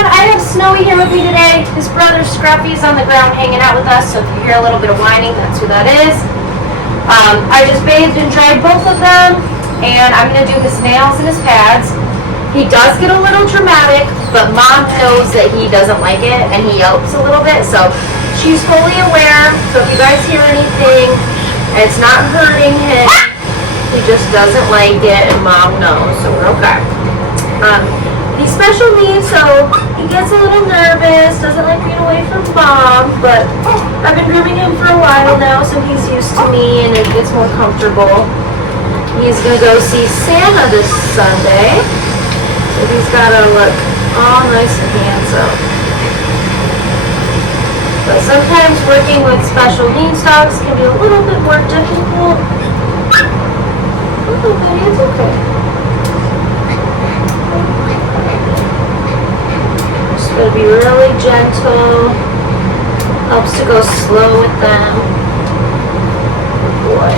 everyone, I have Snowy here with me today. His brother Scruffy's on the ground hanging out with us, so if you hear a little bit of whining, that's who that is. I just bathed and dried both of them, and I'm going to do his nails and his pads. He does get a little dramatic, but Mom knows that he doesn't like it, and he yelps a little bit, so she's fully aware. So if you guys hear anything, it's not hurting him. He just doesn't like it, and Mom knows, so we're okay. He's special needs, so he gets a little nervous, doesn't like being away from Mom, but I've been grooming him for a while now, so he's used to me and it gets more comfortable. He's going to go see Santa this Sunday, so he's got to look all nice and handsome. But sometimes working with special needs dogs can be a little bit more difficult. Oh, buddy, it's okay. Gotta be really gentle. Helps to go slow with them. Good boy.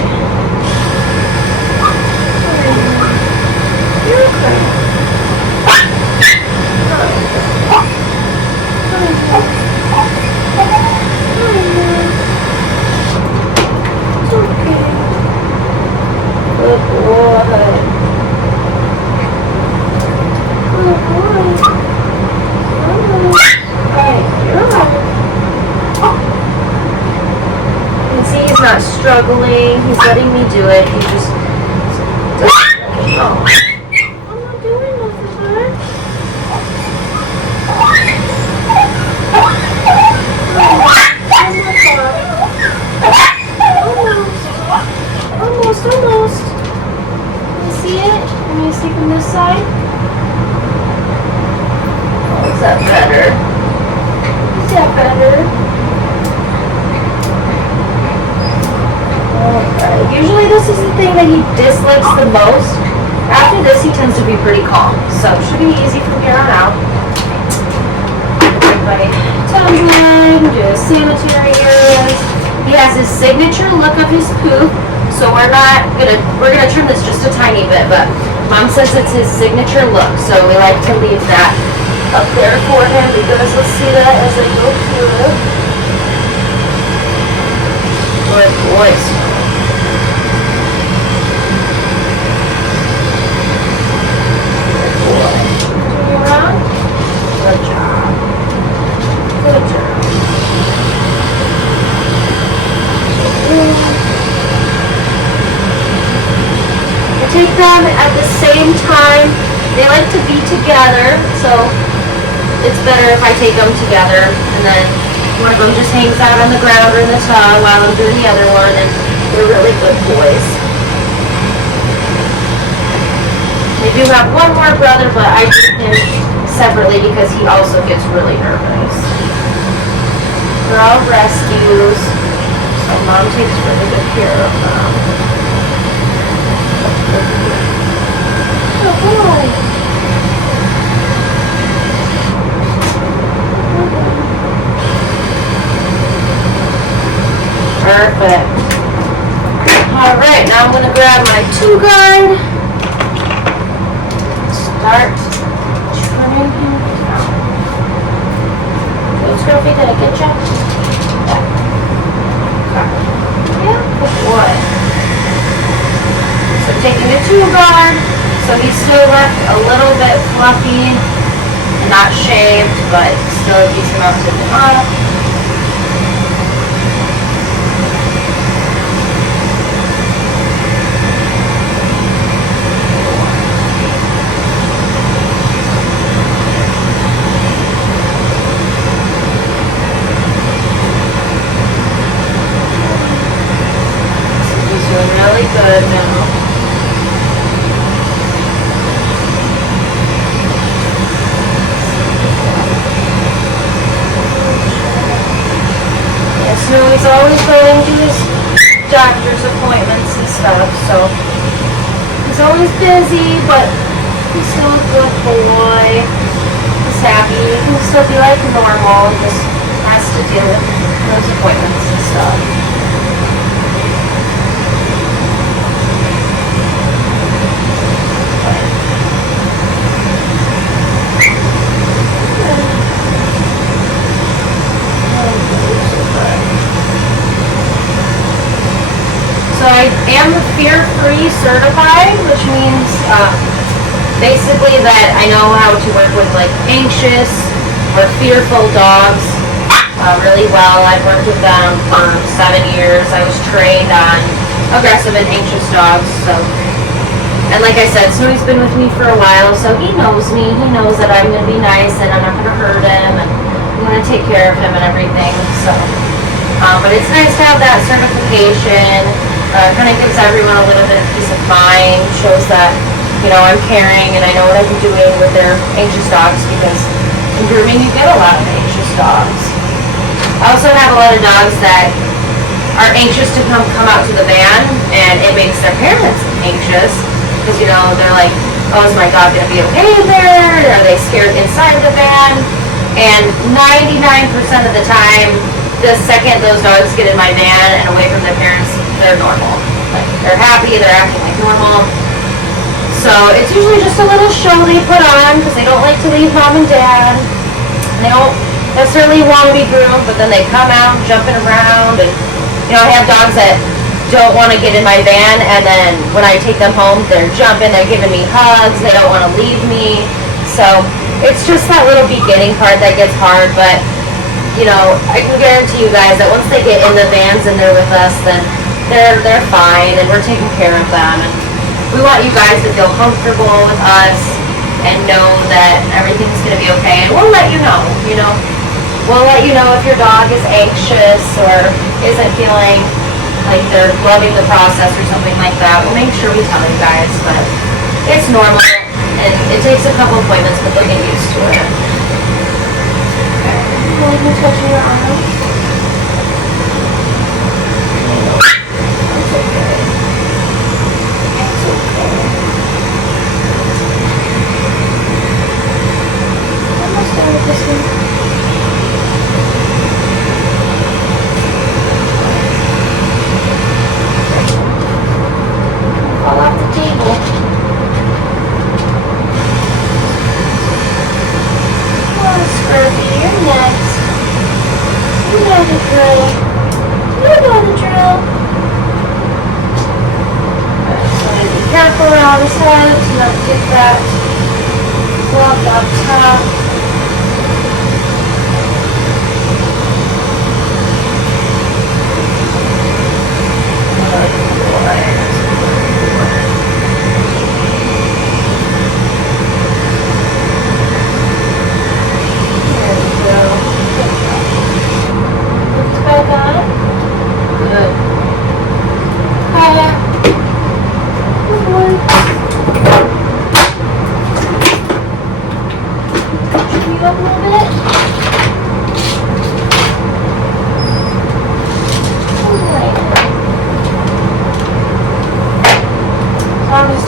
You're okay. It's okay. Good boy. Good boy. You can see he's not struggling. He's letting me do it. He just doesn't. Oh. I'm not doing nothing, bud. Almost. Can you see it? Can you see from this side? Is that better? Is that better? Alright. Usually this is the thing that he dislikes the most. After this he tends to be pretty calm. So it should be easy from here on out. Everybody tongue line, do his sanitary areas. He has his signature look of his poop. So we're gonna trim this just a tiny bit, but Mom says it's his signature look, so we like to leave that up there for him because we'll see that as I go through it. Good boys. Good boy. Turn around. Good job. Good job. I take them at the same time. They like to be together, so it's better if I take them together, and then one of them just hangs out on the ground or in the tub while I'm doing the other one, and they're really good boys. They do have one more brother, but I do him separately because he also gets really nervous. They're all rescues, so Mom takes really good care of them. Good boy. Perfect. Alright, now I'm going to grab my 2-guard. Start trimming him down. Good, Scruffy, did I get you? Yeah, good boy. So taking the 2-guard, so he's still left a little bit fluffy and not shaved, but still a decent amount to him up. Really good now. Yeah, Snowy's always going to his doctor's appointments and stuff, so he's always busy, but he's still a good boy. He's happy. He can still be like normal, just has to deal with those appointments and stuff. pre-certified, which means basically that I know how to work with like anxious or fearful dogs really well. I've worked with them for 7 years. I was trained on aggressive and anxious dogs. So, and like I said, Snowy's been with me for a while, so he knows me. He knows that I'm going to be nice and I'm not going to hurt him, and I'm going to take care of him and everything. So, but it's nice to have that certification. Kind of gives everyone a little bit of peace of mind. Shows that, you know, I'm caring and I know what I'm doing with their anxious dogs, because in grooming you get a lot of anxious dogs. I also have a lot of dogs that are anxious to come out to the van, and it makes their parents anxious, because, you know, they're like, oh, is my dog going to be okay in there? Are they scared inside the van? And 99% of the time, the second those dogs get in my van and away from their parents, they're normal. Like, they're happy, they're acting like normal. So it's usually just a little show they put on, because they don't like to leave mom and dad. And they don't necessarily want to be groomed, but then they come out jumping around. And, you know, I have dogs that don't want to get in my van, and then when I take them home, they're jumping, they're giving me hugs, they don't want to leave me. So it's just that little beginning part that gets hard, but, you know, I can guarantee you guys that once they get in the vans and they're with us, then they're fine, and we're taking care of them. And we want you guys to feel comfortable with us and know that everything's going to be okay, and we'll let you know, you know. We'll let you know if your dog is anxious or isn't feeling like they're loving the process or something like that. We'll make sure we tell you guys, but it's normal, and it takes a couple appointments, but they'll get used to it. Okay. Will you touch your arm? It's okay. It's okay. Almost done with this one. Fall off the table. Oh, Scurvy, you're next. You know the drill. You know the drill. So be careful around his head to not get that blocked up top.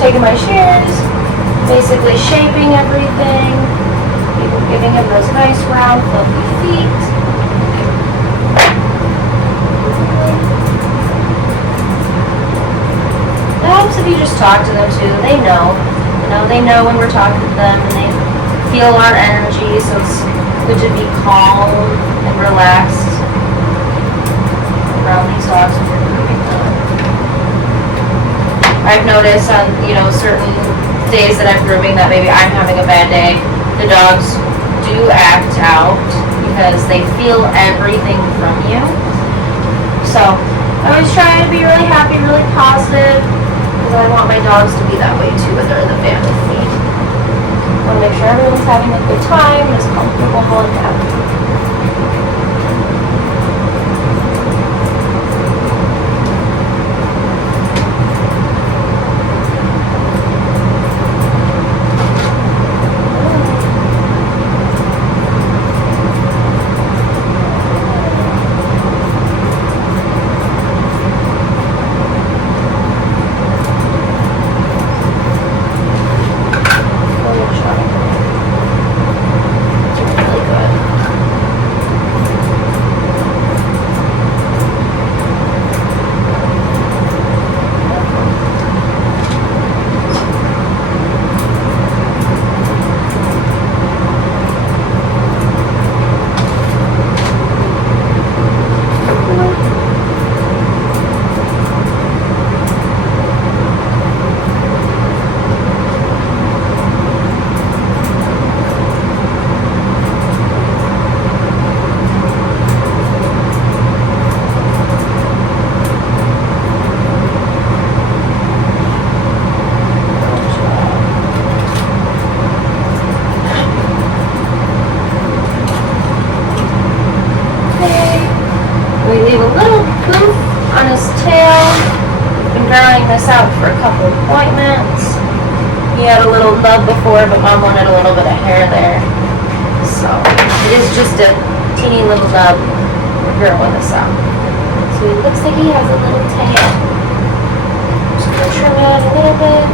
Taking my shears, basically shaping everything, giving him those nice round fluffy feet. It helps if you just talk to them too. They know, they know when we're talking to them, and they feel our energy, so it's good to be calm and relaxed around these dogs when you're grooming them. I've noticed on, certain days that I'm grooming that maybe I'm having a bad day, the dogs do act out because they feel everything from you. So I always try to be really happy, really positive, because I want my dogs to be that way too when they're in the van with me. I want to make sure everyone's having a good time and is comfortable and happy. this out for a couple appointments. He had a little nub before, but Mom wanted a little bit of hair there. So it is just a teeny little nub. We're growing this out. So it looks like he has a little tail. Just gonna trim it out a little bit.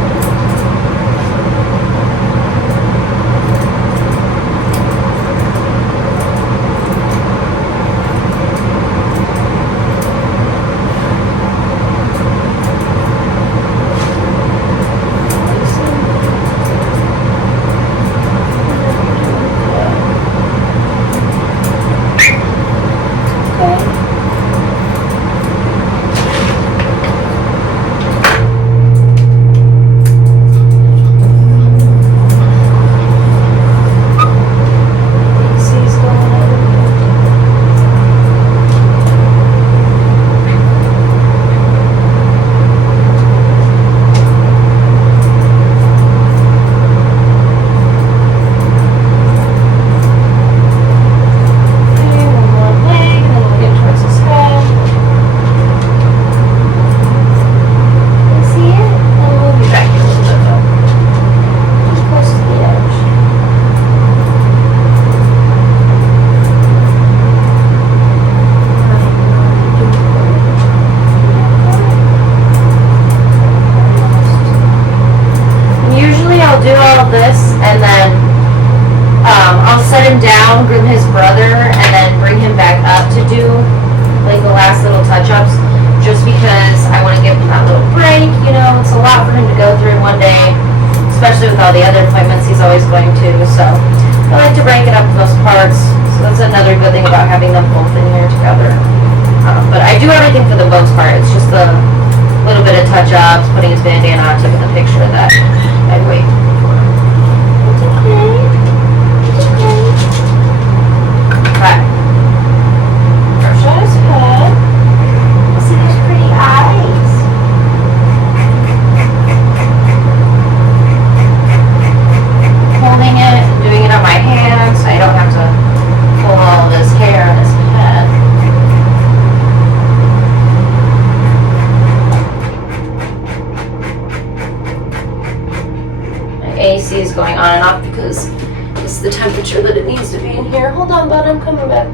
This and then I'll set him down, groom his brother, and then bring him back up to do like the last little touch-ups, just because I want to give him that little break. You know, it's a lot for him to go through in one day, especially with all the other appointments he's always going to. So I like to break it up in those parts. So that's another good thing about having them both in here together. But I do everything for the most part. It's just a little bit of touch-ups, putting his bandana on, taking the picture that I'd wait. Okay. Brush out his head. See those pretty eyes. Holding it and doing it on my hand so I don't have to pull all of his hair on his head. My AC is going on and off because it's the temperature that it needs to be in here. Hold on, bud, I'm coming back.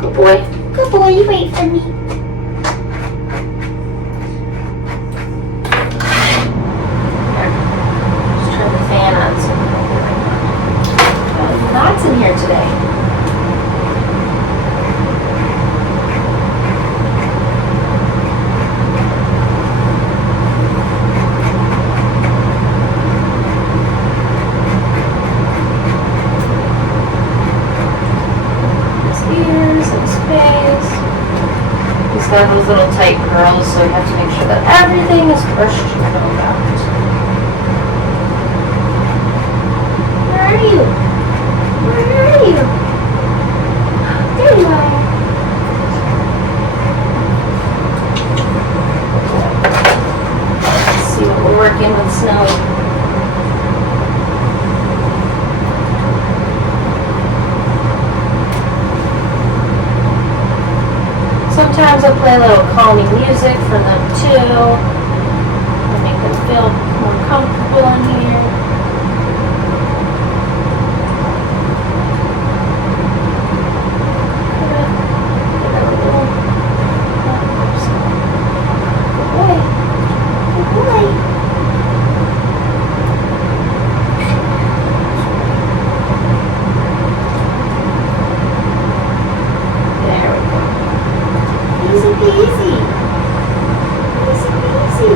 Good boy. Good boy, you wait for me. Here. Just turn the fan on so knots in here today. He's got those little tight curls, so you have to make sure that everything is brushed out. Where are you? Where are you? There you are. Let's see what we're working with Snowy. Sometimes I'll play a little calming music for them too, to make them feel more comfortable in here. Good boy. There we go. Easy peasy. Easy peasy.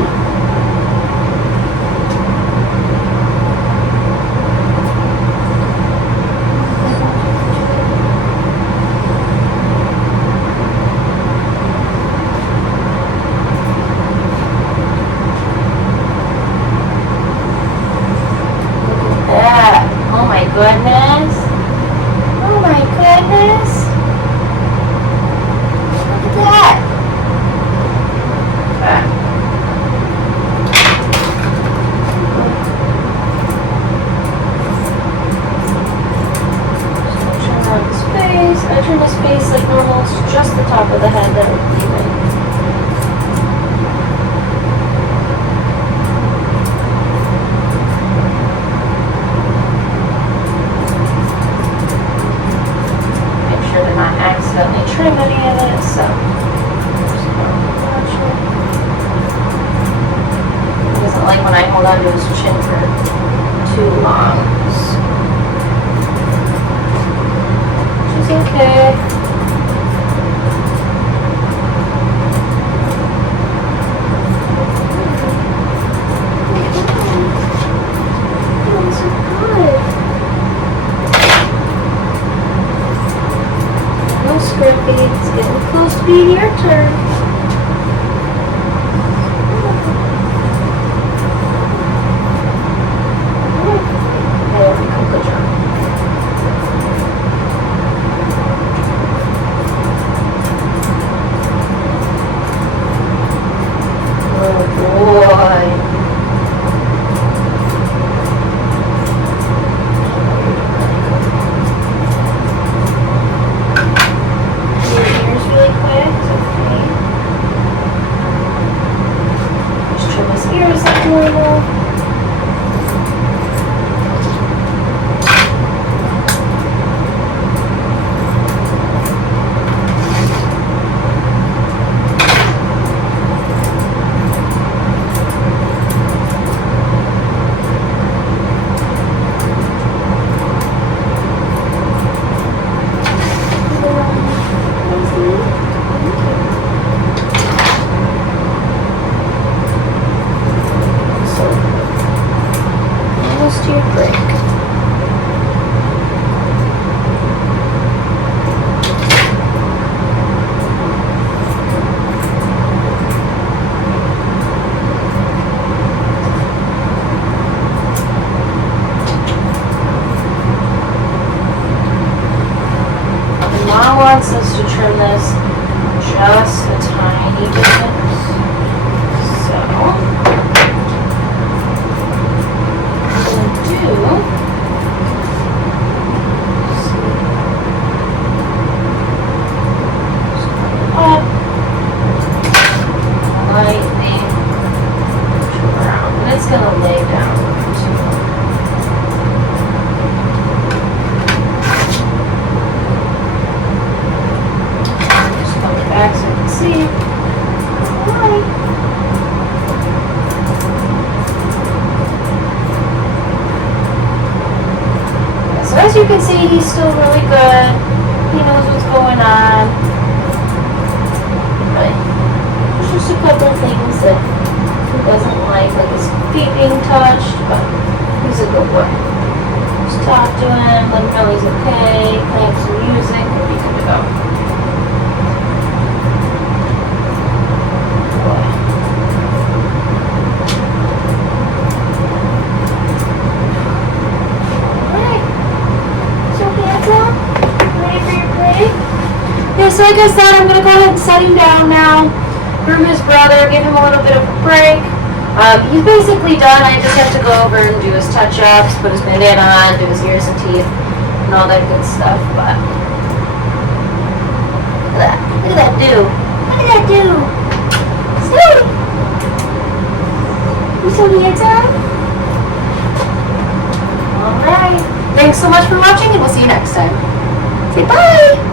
Look at that. Oh my goodness. Oh my goodness. Look at that. I turn his face like normal, it's just the top of the head that I'm leaving. Poodle, your turn. There we go, good job. Oh boy. Your ears really quick, it's okay. Just trim his ears like normal. Almost to your break. Mom wants us to trim this just a tiny bit. So up, lightly around, and it's going to lay down too. Just come back so you can see. Alright. So as you can see, he's still really good. He knows what's going on. Right. There's just a couple of things that he doesn't like his feet being touched, but he's a good boy. Just talk to him, let him know he's okay, play him some music, and be good to go. Boy. So like I said, I'm going to go ahead and set him down now, groom his brother, give him a little bit of a break. He's basically done. I just have to go over and do his touch-ups, put his bandana on, do his ears and teeth, and all that good stuff. But look at that. Look at that do. Look at that do. See? You so handsome? Alright. Thanks so much for watching, and we'll see you next time. Say bye!